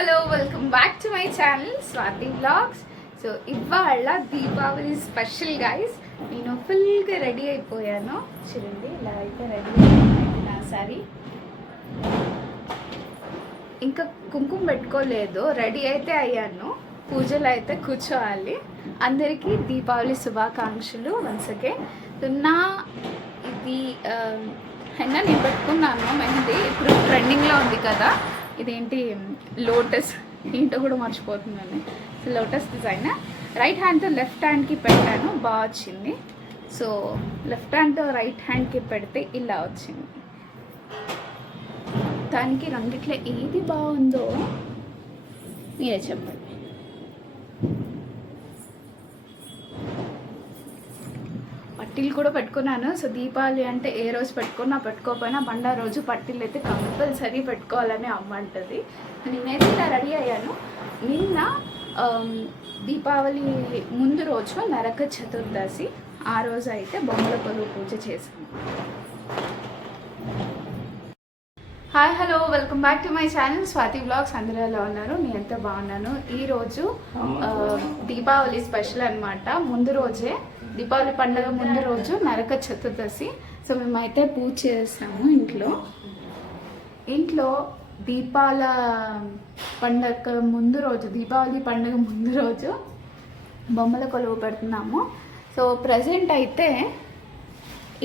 Hello welcome back to my channel Swathi vlogs. So ఇవాళ Deepavali special guys. నేను ఫుల్గా ready అయిపోయాను. చూడండి ఇలా అయితే రెడీ అయిపోయింది నా సారీ. ఇంకా కుంకుమ పెట్టుకోలేదు, రెడీ అయితే అయ్యాను. పూజలు అయితే కూర్చోవాలి. అందరికీ దీపావళి శుభాకాంక్షలు వన్స్ అగైన్. నా ఇది హెన్న నేను పెట్టుకున్నాను మెహందీ. ఇప్పుడు ట్రెండింగ్లో ఉంది కదా, ఇదేంటి లోటస్, ఏంటో కూడా మర్చిపోతున్నాను. సో లోటస్ డిజైన్ రైట్ హ్యాండ్తో లెఫ్ట్ హ్యాండ్కి పెట్టాను, బాగా వచ్చింది. సో లెఫ్ట్ హ్యాండ్తో రైట్ హ్యాండ్కి పెడితే ఇలా వచ్చింది. దానికి రెండిట్లో ఏది బాగుందో మీరే చెప్పండి. పట్టీలు కూడా పెట్టుకున్నాను. సో దీపావళి అంటే ఏ రోజు పెట్టుకోకపోయినా పండగ రోజు పట్టీలు అయితే కంపల్సరీ పెట్టుకోవాలని అమ్మ అంటుంది. నేనైతే ఇలా రెడీ అయ్యాను. నిన్న దీపావళి ముందు రోజు నరక చతుర్దశి, ఆ రోజు అయితే బొమ్మల కొలువు పూజ చేశాను. Hi hello welcome back to my channel Swathi vlogs. అందరూ ఎలా ఉన్నారు? నేను ఎంత బాగున్నాను. ఈరోజు దీపావళి స్పెషల్ అనమాట. ముందు రోజే దీపావళి పండుగ ముందు రోజు నరక చతుర్దశి. సో మేమైతే పూజ చేస్తాము ఇంట్లో దీపాల పండగ ముందు రోజు, దీపావళి పండుగ ముందు రోజు బొమ్మల కొలువు పెడుతున్నాము. సో ప్రజెంట్ అయితే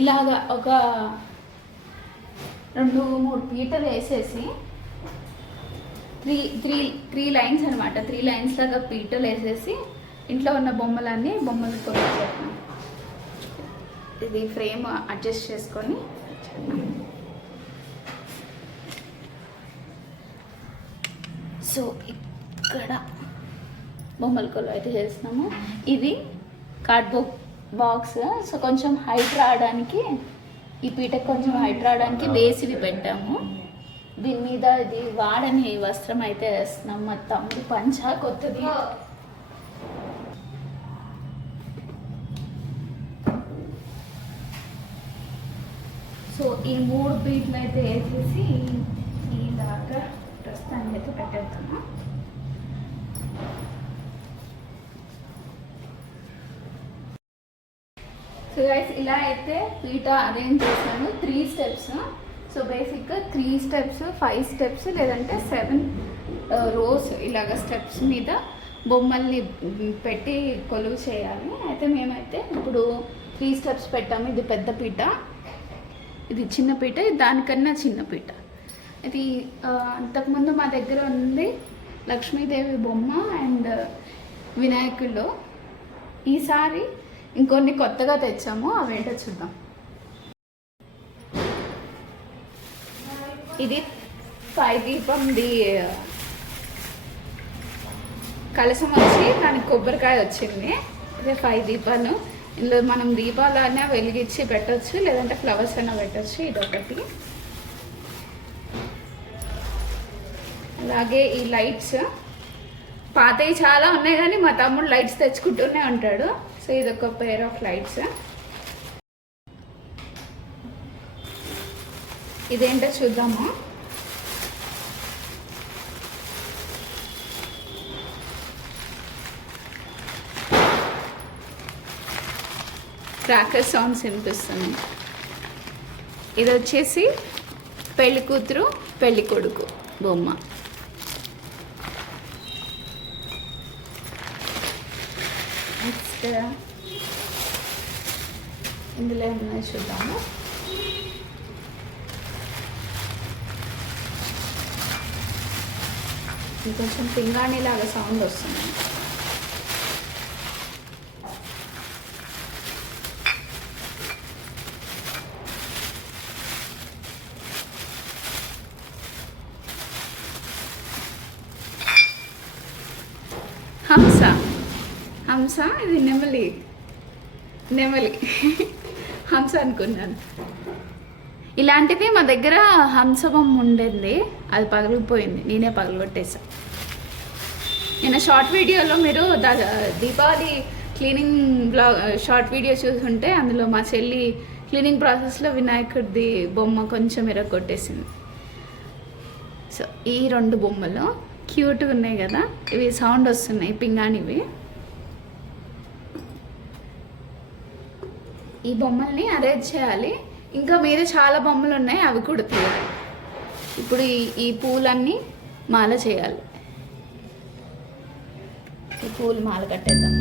ఇలాగ ఒక 2-3 పీటలు వేసేసి త్రీ లైన్స్ అనమాట, 3 లైన్స్ లాగా పీటలు వేసేసి ఇంట్లో ఉన్న బొమ్మలన్నీ బొమ్మలు కొలువు. ఇది ఫ్రేమ్ అడ్జస్ట్ చేసుకొని సో ఇక్కడ బొమ్మల కొలువు అయితే చేస్తున్నాము. ఇది కార్డ్బోర్డ్ బాక్స్. సో కొంచెం హైట్ రావడానికి, ఈ పీటకు కొంచెం హైట్ రావడానికి వేసివి పెట్టాము. దీని మీద ఇది వాడని వస్త్రం అయితే వేస్తున్నాం. మా తమ్ముడు పంచా కొత్తది. సో ఈ 3 పీట్లు అయితే వేసేసి ఇలాగా ప్రస్తుతానికి అయితే పెట్టేద్దాము. సో గైస్ ఇలా అయితే పీట అరేంజ్ చేశాను. 3 స్టెప్స్. సో బేసిక్గా 3 స్టెప్స్, 5 స్టెప్స్ లేదంటే 7 రోస్ ఇలాగ స్టెప్స్ మీద బొమ్మల్ని పెట్టి కొలువు చేయాలి. అయితే మేమైతే ఇప్పుడు 3 స్టెప్స్ పెట్టాము. ఇది పెద్ద పీట, ఇది చిన్న పీట, దానికన్నా చిన్న పీట. ఇది అంతకుముందు మా దగ్గర ఉంది లక్ష్మీదేవి బొమ్మ అండ్ వినాయకుడు. ఈసారి ఇంకొన్ని కొత్తగా తెచ్చాము, అవేంటో చూద్దాం. ఇది 5 దీపంది కలశం వచ్చి దానికి కొబ్బరికాయ వచ్చింది. ఇదే 5 దీపాలు. ఇందులో మనం దీపాలైనా వెలిగించి పెట్టచ్చు, లేదంటే ఫ్లవర్స్ అయినా పెట్టచ్చు. ఇదొకటి. అలాగే ఈ లైట్స్ పాతవి చాలా ఉన్నాయి, కానీ మా తమ్ముడు లైట్స్ తెచ్చుకుంటూనే ఉంటాడు. సో ఇదొక పేర్ ఆఫ్ లైట్స్. ఇదేంటో చూద్దాము. క్రాకర్ సౌండ్స్ వినిపిస్తుంది. ఇది వచ్చేసి పెళ్లి కూతురు పెళ్లి కొడుకు బొమ్మ. నెక్స్ట్ ఇందులో ఏమన్నా చూద్దాము. ఇంకొంచెం పింగాణి లాగా సౌండ్ వస్తుంది. హంస ఇది నెమలి హంస అనుకున్నాను. ఇలాంటివి మా దగ్గర హంస బొమ్మ ఉండేది, అది పగిలిపోయింది, నేనే పగలగొట్టేసా. నేను షార్ట్ వీడియోలో మీరు Deepavali cleaning blog short video చూసుంటే అందులో మా చెల్లి క్లీనింగ్ ప్రాసెస్లో వినాయకుడిది బొమ్మ కొంచెం ఎరగొట్టేసింది. సో ఈ 2 బొమ్మలు క్యూట్గా ఉన్నాయి కదా, ఇవి సౌండ్ వస్తున్నాయి పింగాణివి. ఈ బొమ్మల్ని అరేంజ్ చేయాలి. ఇంకా మీద చాలా బొమ్మలు ఉన్నాయి, అవి కూడా తీయాలి. ఇప్పుడు ఈ పూలన్నీ మాల చేయాలి. ఈ పూలు మాల కట్టేద్దాం.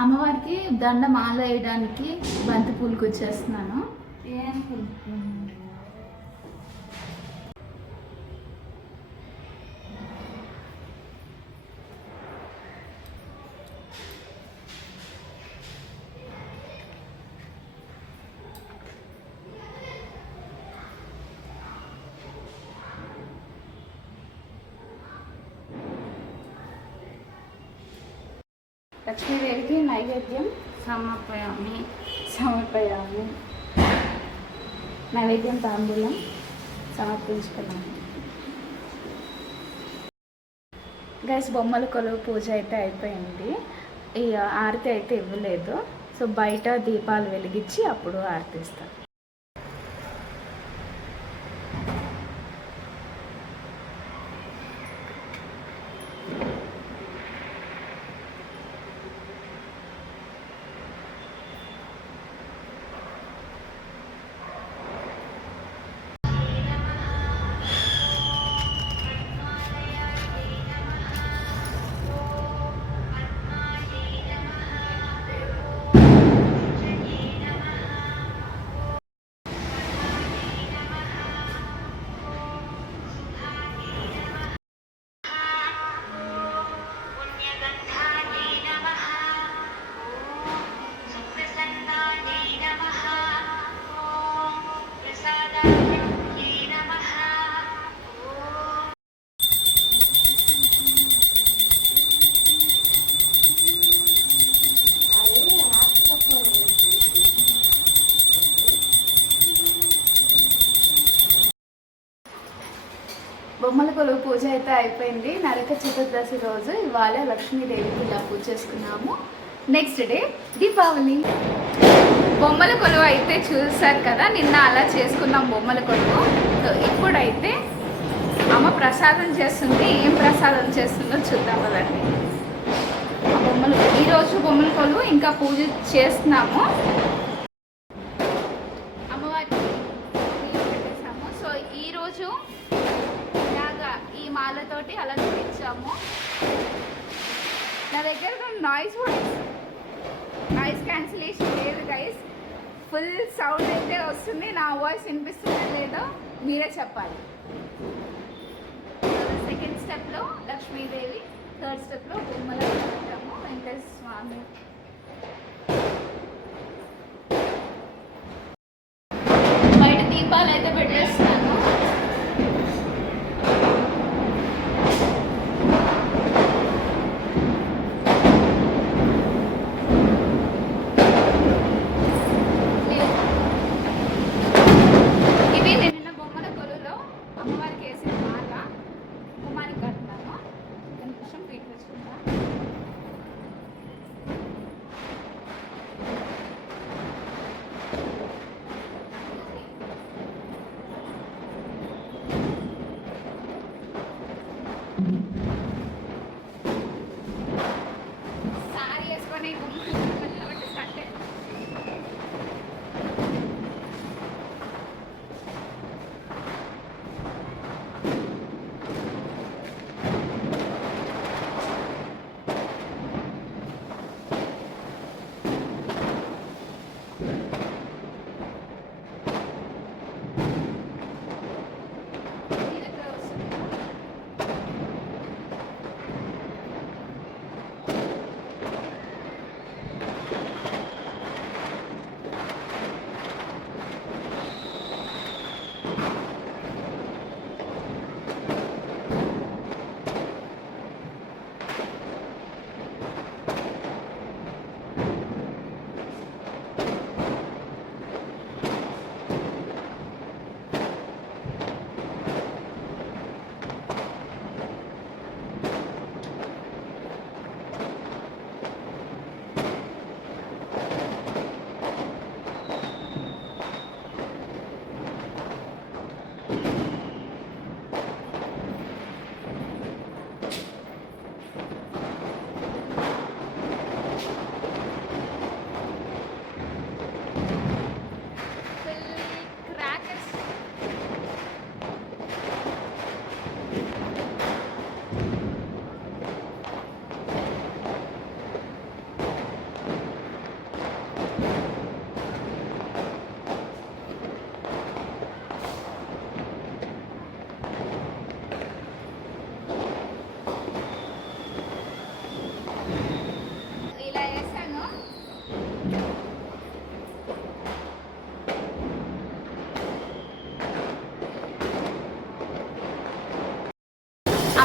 అమ్మవారికి దండ మాల వేయడానికి బంతి పూలు గుచ్చేస్తున్నాను. లక్ష్మీదేవికి నైవేద్యం సమర్పయామి. నైవేద్యం తాంబూలం సమర్పించుకున్నాను. గైస్, బొమ్మల కొలువు పూజ అయితే అయిపోయింది. ఈ ఆరతి అయితే ఇవ్వలేదు. సో బయట దీపాలు వెలిగించి అప్పుడు ఆరతి ఇస్తాను. బొమ్మల కొలువు పూజ అయితే అయిపోయింది. నరక చతుర్దశి రోజు ఇవాళ లక్ష్మీదేవికి ఇలా పూజ చేసుకున్నాము. Next day Deepavali. బొమ్మల కొలువు అయితే చూసారు కదా, నిన్న అలా చేసుకున్నాం బొమ్మల కొలువు. ఇప్పుడైతే అమ్మ ప్రసాదం చేస్తుంది. ఏం ప్రసాదం చేస్తుందో చూద్దాం కదండి. ఈరోజు బొమ్మల కొలువు ఇంకా పూజ చేస్తున్నాము. అమ్మవారికి పెట్టేసాము. సో ఈరోజు ఈ మాలతోటి అలా చూపించాము. నా దగ్గర నాయిస్ క్యాన్సిలేషన్ లేదు గైస్. ఫుల్ సౌండ్ అయితే వస్తుంది. నా వాయిస్ వినిపిస్తుందో లేదో మీరే చెప్పాలి. సెకండ్ స్టెప్లో లక్ష్మీదేవి, థర్డ్ స్టెప్లో బొమ్మలు పెట్టాము. వెంకటేశ్వర స్వామి. బయట దీపాలు అయితే పెట్టేస్తున్నాను.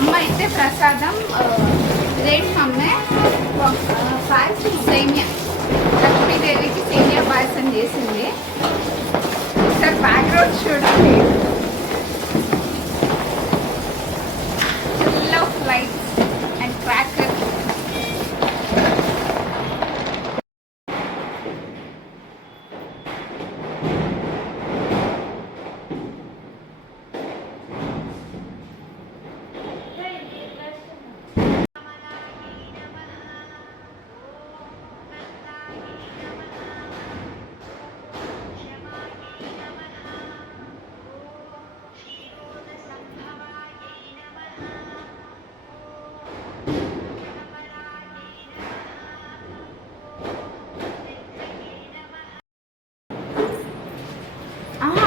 అమ్మ అయితే ప్రసాదం ఇదేంటి మమ్మే పాయసం సేమియా, లక్ష్మీదేవికి సేమియా పాయసం చేసింది. సార్ బ్యాక్గ్రౌండ్ చూడండి, full of lights and cracker.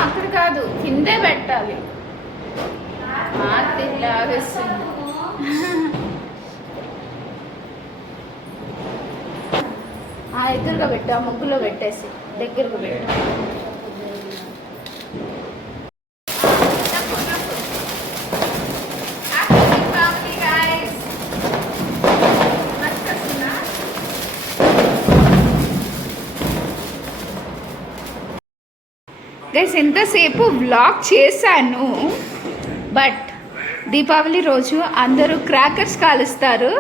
అక్కడ కాదు, కిందే పెట్టాలి. లాగేస్తుంది. దగ్గరగా పెట్టు, ఆ ముగ్గులో పెట్టేసి దగ్గరగా పెట్టు. గైస్ ఎంతసేపు వ్లాగ్ చేశాను, బట్ దీపావళి రోజు అందరూ క్రాకర్స్ కాలుస్తారు,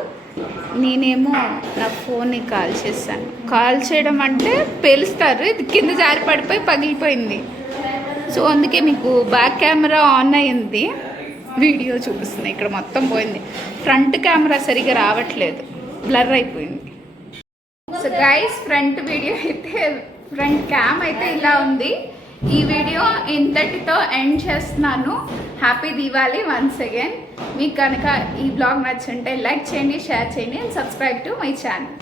నేనేమో నా ఫోన్ని కాల్ చేశాను. కాల్ చేయడం అంటే పేలుస్తారు, ఇది కింద జారి పడిపోయి పగిలిపోయింది. సో అందుకే మీకు బ్యాక్ కెమెరా ఆన్ అయ్యింది, వీడియో చూపిస్తుంది. ఇక్కడ మొత్తం పోయింది, ఫ్రంట్ కెమెరా సరిగా రావట్లేదు, బ్లర్ అయిపోయింది. సో గైస్ ఫ్రంట్ వీడియో అయితే, ఫ్రంట్ క్యామ్ అయితే ఇలా ఉంది. ఈ వీడియో ఇంతటితో ఎండ్ చేస్తున్నాను. Happy Diwali once again. మీకు కనుక ఈ బ్లాగ్ నచ్చుంటే లైక్ చేయండి, షేర్ చేయండి and subscribe to my channel.